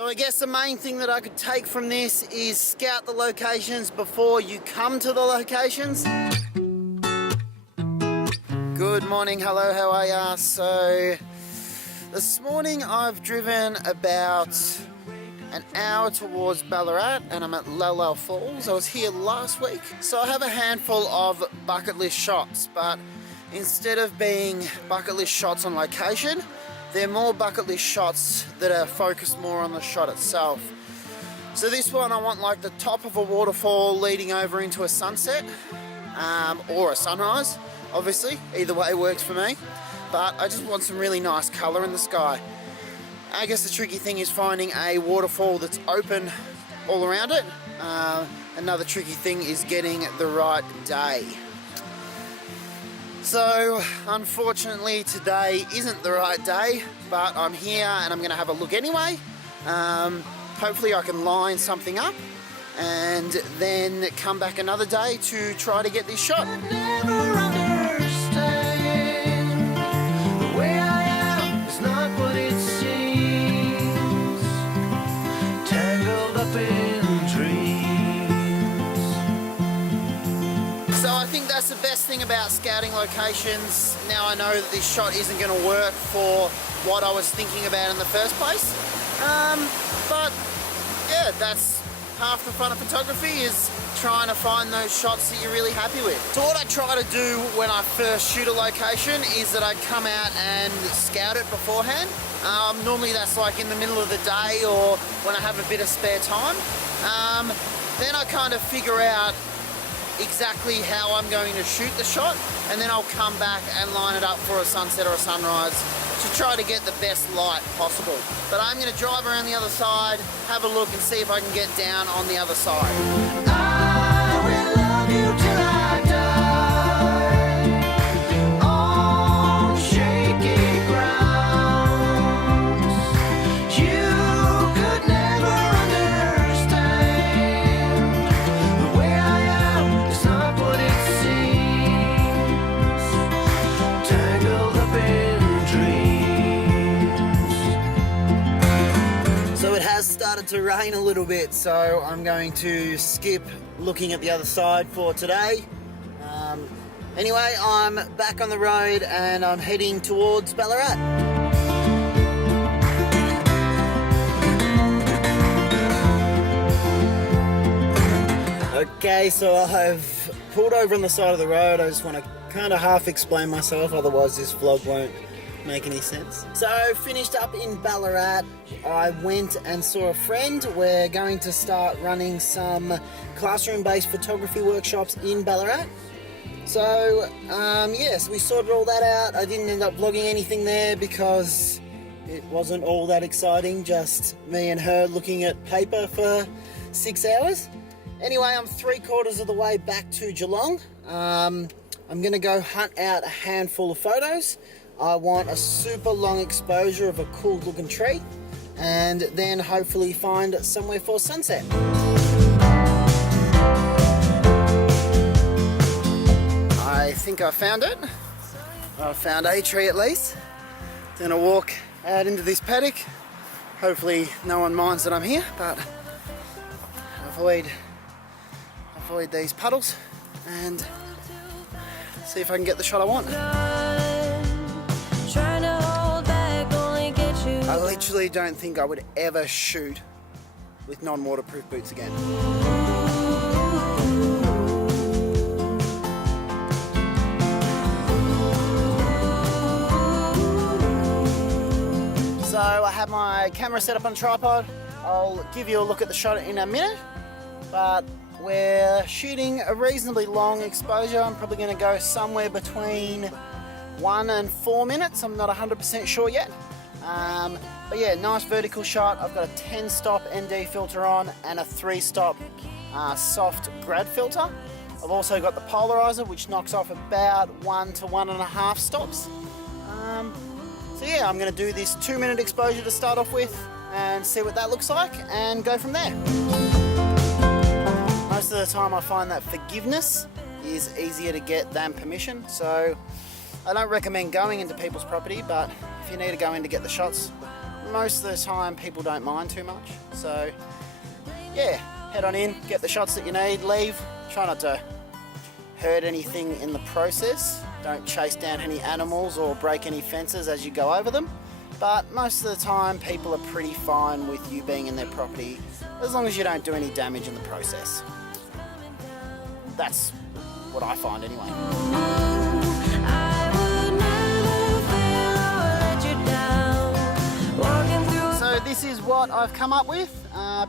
So I guess the main thing that I could take from this is scout the locations before you come to the locations. Good morning, hello, how are ya? So this morning I've driven about an hour towards Ballarat and I'm at Lalal Falls. I was here last week. So I have a handful of bucket list shots, but instead of being bucket list shots on location, they're more bucket list shots that are focused more on the shot itself. So this one I want like the top of a waterfall leading over into a sunset or a sunrise, obviously. Either way works for me. But I just want some really nice colour in the sky. I guess the tricky thing is finding a waterfall that's open all around it. Another tricky thing is getting the right day. So unfortunately today isn't the right day, but I'm here and I'm going to have a look anyway. Hopefully I can line something up and then come back another day to try to get this shot. That's the best thing about scouting locations. Now I know that this shot isn't going to work for what I was thinking about in the first place. But yeah, that's half the fun of photography, is trying to find those shots that you're really happy with. So what I try to do when I first shoot a location is that I come out and scout it beforehand. Normally that's like in the middle of the day or when I have a bit of spare time. Then I kind of figure out exactly how I'm going to shoot the shot, and then I'll come back and line it up for a sunset or a sunrise to try to get the best light possible. But I'm going to drive around the other side, have a look and see if I can get down on the other side. I will love you till I die on shaky ground. You could never started to rain a little bit, so I'm going to skip looking at the other side for today. Anyway, I'm back on the road and I'm heading towards Ballarat. Okay, so I've pulled over on the side of the road. I just want to kind of half explain myself, otherwise this vlog won't make any sense. So finished up in Ballarat. I went and saw a friend. We're going to start running some classroom-based photography workshops in Ballarat. So yes, we sorted all that out. I didn't end up vlogging anything there because it wasn't all that exciting, just me and her looking at paper for 6 hours. Anyway, I'm 3/4 of the way back to Geelong. I'm gonna go hunt out a handful of photos. I want a super long exposure of a cool looking tree and then hopefully find somewhere for sunset. I think I found it. I found a tree at least. Then I'll walk out into this paddock. Hopefully no one minds that I'm here, but avoid these puddles and see if I can get the shot I want. I literally don't think I would ever shoot with non-waterproof boots again. So I have my camera set up on a tripod. I'll give you a look at the shot in a minute, but we're shooting a reasonably long exposure. I'm probably going to go somewhere between 1 and 4 minutes. I'm not 100% sure yet. But yeah, nice vertical shot. I've got a 10-stop ND filter on and a 3-stop soft grad filter. I've also got the polarizer, which knocks off about 1 to 1.5 stops. So yeah, I'm going to do this 2-minute exposure to start off with and see what that looks like and go from there. Most of the time I find that forgiveness is easier to get than permission, so I don't recommend going into people's property, but if you need to go in to get the shots, most of the time people don't mind too much. So yeah, head on in, get the shots that you need, leave. Try not to hurt anything in the process. Don't chase down any animals or break any fences as you go over them. But most of the time people are pretty fine with you being in their property as long as you don't do any damage in the process. That's what I find anyway. So this is what I've come up with.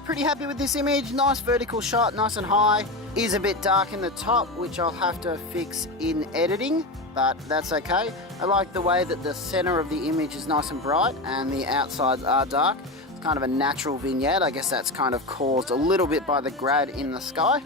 Pretty happy with this image. Nice vertical shot, nice and high. Is a bit dark in the top, which I'll have to fix in editing, but that's okay. I like the way that the center of the image is nice and bright and the outsides are dark. It's kind of a natural vignette. I guess that's kind of caused a little bit by the grad in the sky.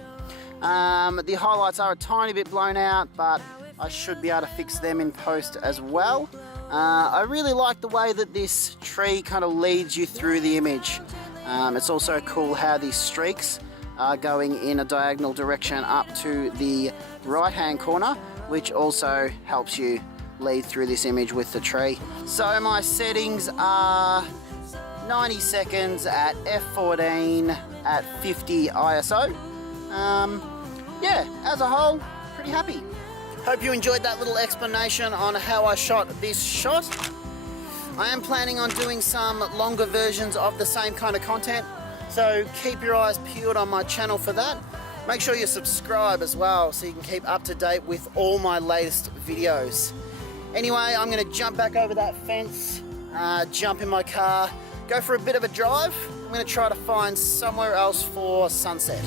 The highlights are a tiny bit blown out, but I should be able to fix them in post as well. I really like the way that this tree kind of leads you through the image. It's also cool how these streaks are going in a diagonal direction up to the right hand corner, which also helps you lead through this image with the tree. So my settings are 90 seconds at f14 at 50 ISO. Yeah, as a whole, pretty happy. Hope you enjoyed that little explanation on how I shot this shot. I am planning on doing some longer versions of the same kind of content, so keep your eyes peeled on my channel for that. Make sure you subscribe as well so you can keep up to date with all my latest videos. Anyway, I'm going to jump back over that fence, jump in my car, go for a bit of a drive. I'm going to try to find somewhere else for sunset.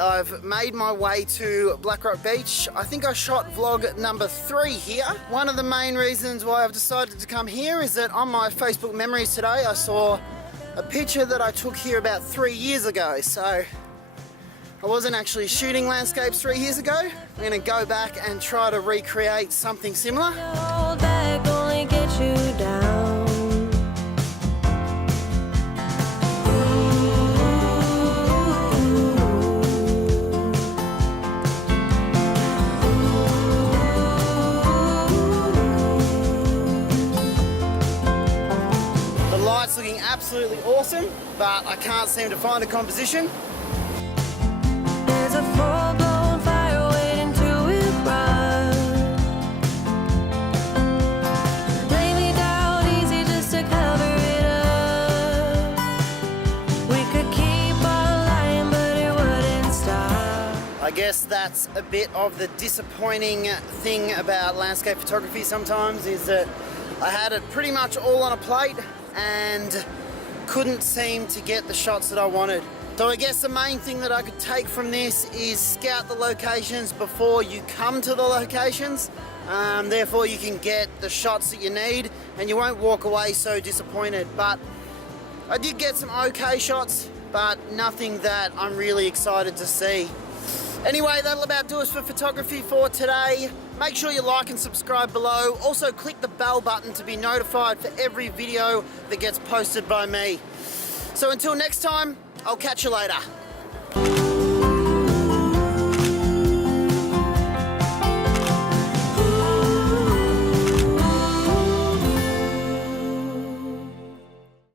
I've made my way to Black Rock Beach. I think I shot vlog number 3 here. One of the main reasons why I've decided to come here is that on my Facebook memories today I saw a picture that I took here about 3 years ago. So I wasn't actually shooting landscapes 3 years ago. I'm going to go back and try to recreate something similar. Looking absolutely awesome, but I can't seem to find a composition. There's a full-blown fire waiting to erupt. Lay me down easy just to cover it up. We could keep on lying, but it wouldn't stop. I guess that's a bit of the disappointing thing about landscape photography sometimes, is that I had it pretty much all on a plate and couldn't seem to get the shots that I wanted. So I guess the main thing that I could take from this is scout the locations before you come to the locations. Therefore you can get the shots that you need and you won't walk away so disappointed. But I did get some okay shots, but nothing that I'm really excited to see. Anyway, that'll about do us for photography for today. Make sure you like and subscribe below. Also click the bell button to be notified for every video that gets posted by me. So until next time, I'll catch you later.